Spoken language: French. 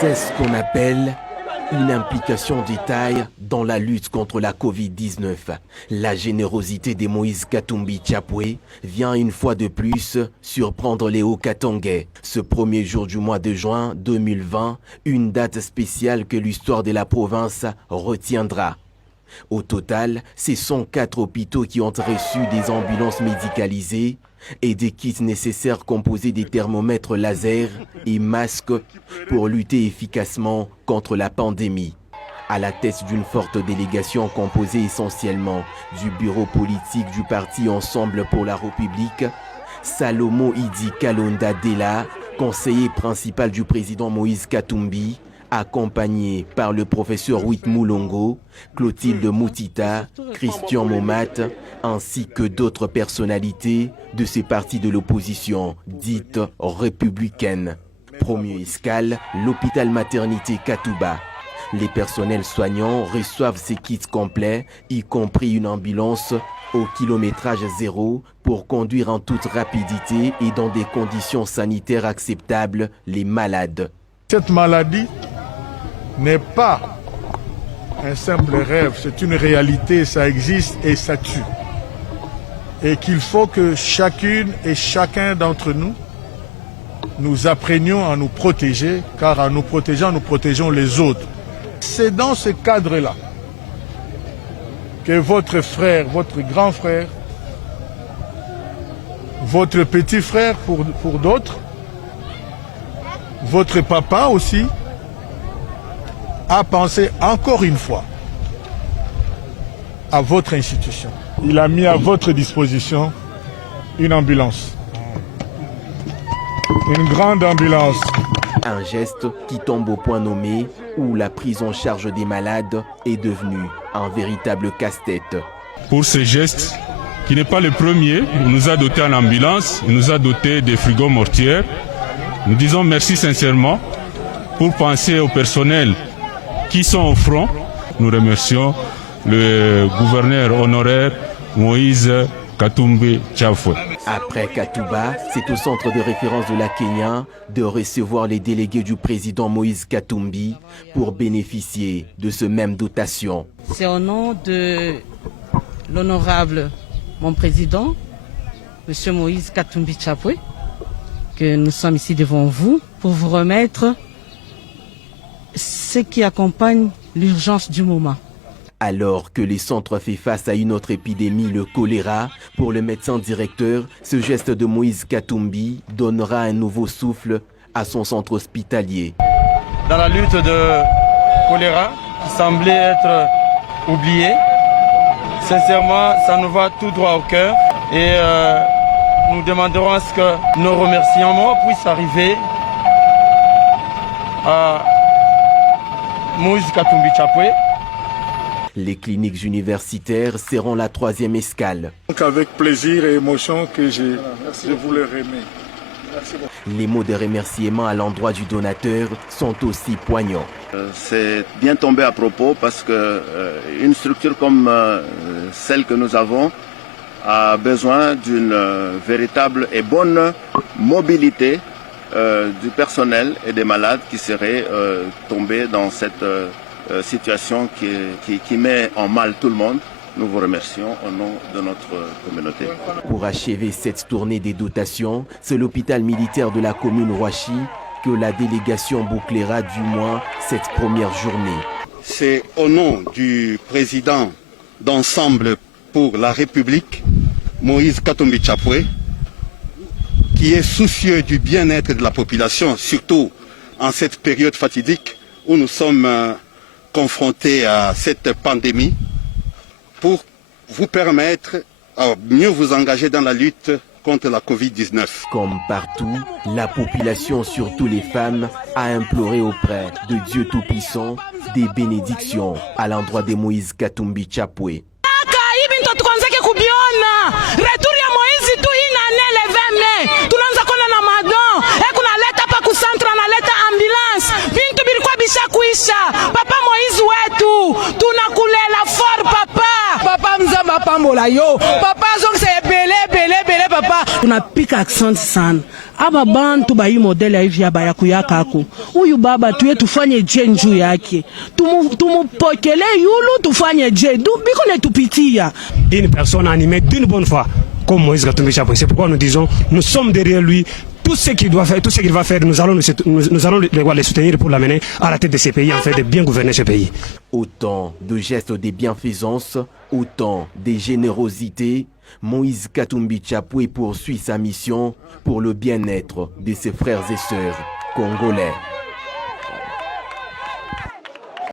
C'est ce qu'on appelle une implication des tailles dans la lutte contre la Covid-19. La générosité de Moïse Katumbi Tchapoué vient une fois de plus surprendre les Haut-Katangais. Ce premier jour du mois de juin 2020, une date spéciale que l'histoire de la province retiendra. Au total, ce sont 4 hôpitaux qui ont reçu des ambulances médicalisées et des kits nécessaires composés des thermomètres laser et masques pour lutter efficacement contre la pandémie. À la tête d'une forte délégation composée essentiellement du bureau politique du parti Ensemble pour la République, Salomo Idi Kalonda Dela, conseiller principal du président Moïse Katumbi, accompagné par le professeur Huit Moulongo, Clotilde Moutita, Christian Momat, ainsi que d'autres personnalités de ces partis de l'opposition dites républicaines. Premier escale, l'hôpital maternité Katouba. Les personnels soignants reçoivent ces kits complets, y compris une ambulance au kilométrage zéro pour conduire en toute rapidité et dans des conditions sanitaires acceptables les malades. Cette maladie n'est pas un simple rêve, c'est une réalité, ça existe et ça tue. Et qu'il faut que chacune et chacun d'entre nous, nous apprenions à nous protéger, car en nous protégeant, nous protégeons les autres. C'est dans ce cadre-là que votre frère, votre grand frère, votre petit frère pour d'autres, votre papa aussi, a pensé encore une fois à votre institution. Il a mis à votre disposition une ambulance. Une grande ambulance. Un geste qui tombe au point nommé où la prise en charge des malades est devenue un véritable casse-tête. Pour ce geste, qui n'est pas le premier, il nous a doté en ambulance, il nous a doté des frigos mortières. Nous disons merci sincèrement pour penser au personnel qui sont au front. Nous remercions le gouverneur honoraire Moïse Katumbi Tchapoué. Après Katouba, c'est au centre de référence de la Kenya de recevoir les délégués du président Moïse Katumbi pour bénéficier de ce même dotation. C'est au nom de l'honorable mon président, M. Moïse Katumbi Tchapoué, que nous sommes ici devant vous pour vous remettre ce qui accompagne l'urgence du moment. Alors que les centres fait face à une autre épidémie, le choléra, pour le médecin directeur, ce geste de Moïse Katumbi donnera un nouveau souffle à son centre hospitalier. Dans la lutte de choléra, qui semblait être oubliée, sincèrement, ça nous va tout droit au cœur et nous demanderons à ce que nos remerciements puissent arriver à Moïse Katumbi Tchapoué. Les cliniques universitaires seront la 3e escale. Donc avec plaisir et émotion que je vous les remets. Les mots de remerciement à l'endroit du donateur sont aussi poignants. C'est bien tombé à propos parce que une structure comme celle que nous avons a besoin d'une véritable et bonne mobilité du personnel et des malades qui seraient tombés dans cette situation qui met en mal tout le monde. Nous vous remercions au nom de notre communauté. Pour achever cette tournée des dotations, c'est l'hôpital militaire de la commune Rouachi que la délégation bouclera du moins cette première journée. C'est au nom du président d'Ensemble pour la République, Moïse Katumbi Tchapoué, qui est soucieux du bien-être de la population, surtout en cette période fatidique où nous sommes confrontés à cette pandémie, pour vous permettre à mieux vous engager dans la lutte contre la Covid-19. Comme partout, la population, surtout les femmes, a imploré auprès de Dieu Tout-Puissant des bénédictions à l'endroit de Moïse Katumbi Tchapoué. Papa Moïse wetu tunakulela for papa mzamba pambola yo papa zong se belé papa tunapika accent sana. Aba bantu ba hii modeli hivi ya baya kuyaka ako. Huyu baba tuye tufanye je njuu yake. Tumupokele yulu tufanye je. Biko ne tupitia. Une personne animée d'une bonne foi comme Moïse Katumbi Chapwe. C'est pourquoi nous disons, nous sommes derrière lui. Tout ce qu'il doit faire, tout ce qu'il va faire, nous allons les soutenir pour l'amener à la tête de ces pays, en fait, de bien gouverner ce pays. Autant de gestes de bienfaisance, autant de générosité, Moïse Katumbi Chapwe poursuit sa mission pour le bien-être de ses frères et sœurs congolais.